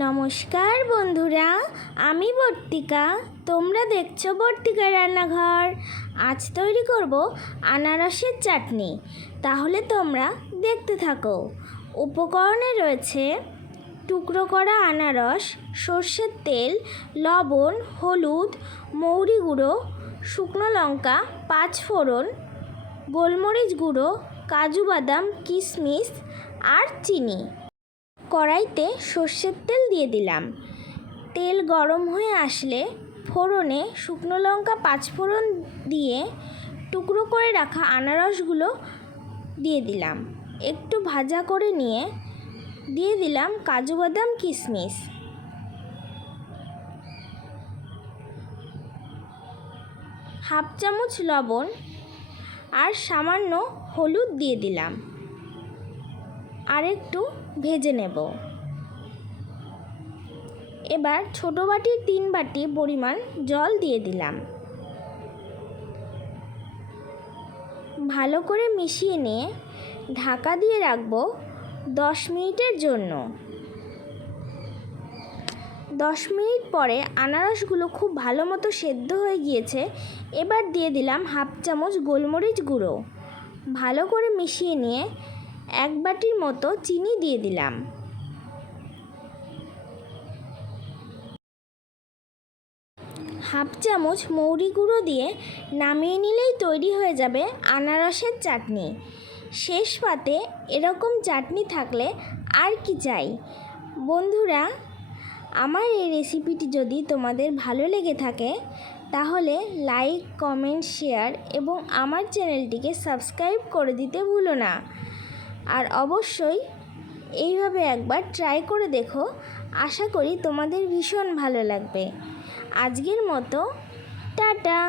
নমস্কার বন্ধুরা, আমি বর্তিকা। তোমরা দেখছো বর্তিকা রান্নাঘর। আজ তৈরি করব আনারসের চাটনি। তাহলে তোমরা দেখতে থাকো। উপকরণে রয়েছে টুকরো করা আনারস, সর্ষের তেল, লবণ, হলুদ, মৌরি গুঁড়ো, শুকনো লঙ্কা, 5 ফোড়ন, গোলমরিচ গুঁড়ো, কাজু বাদাম, কিশমিশ আর চিনি। কড়াইতে সর্ষের তেল দিয়ে দিলাম। তেল গরম হয়ে আসলে ফোড়নে শুকনো লঙ্কা 5 ফোড়ন দিয়ে টুকরো করে রাখা আনারসগুলো দিয়ে দিলাম। একটু ভাজা করে নিয়ে দিয়ে দিলাম কাজু বাদাম, কিশমিশ। হাফ চামচ লবণ আর সামান্য হলুদ দিয়ে দিলাম। আর একটু ভেজে নেব। এবার ছোট বাটির 3 বাটি পরিমাণ জল দিয়ে দিলাম। ভালো করে মিশিয়ে নিয়ে ঢাকা দিয়ে রাখবো 10 মিনিটের জন্য। 10 মিনিট পরে আনারসগুলো খুব ভালো মতো সেদ্ধ হয়ে গিয়েছে। এবার দিয়ে দিলাম হাফ চামচ গোলমরিচ গুঁড়ো। ভালো করে মিশিয়ে নিয়ে 1 বাটির মতো চিনি দিয়ে দিলাম। হাফ চামচ মৌরি গুঁড়ো দিয়ে নামিয়ে নিলেই তৈরি হয়ে যাবে আনারসের চাটনি। শেষ পাতে এরকম চাটনি থাকলে আর কি চাই। বন্ধুরা, আমার এই রেসিপিটি যদি তোমাদের ভালো লেগে থাকে তাহলে লাইক, কমেন্ট, শেয়ার এবং আমার চ্যানেলটিকে সাবস্ক্রাইব করে দিতে ভুলো না। আর অবশ্যই এইভাবে একবার ট্রাই করে দেখো। আশা করি তোমাদের ভীষণ ভালো লাগবে। আজকের মতো টাটা।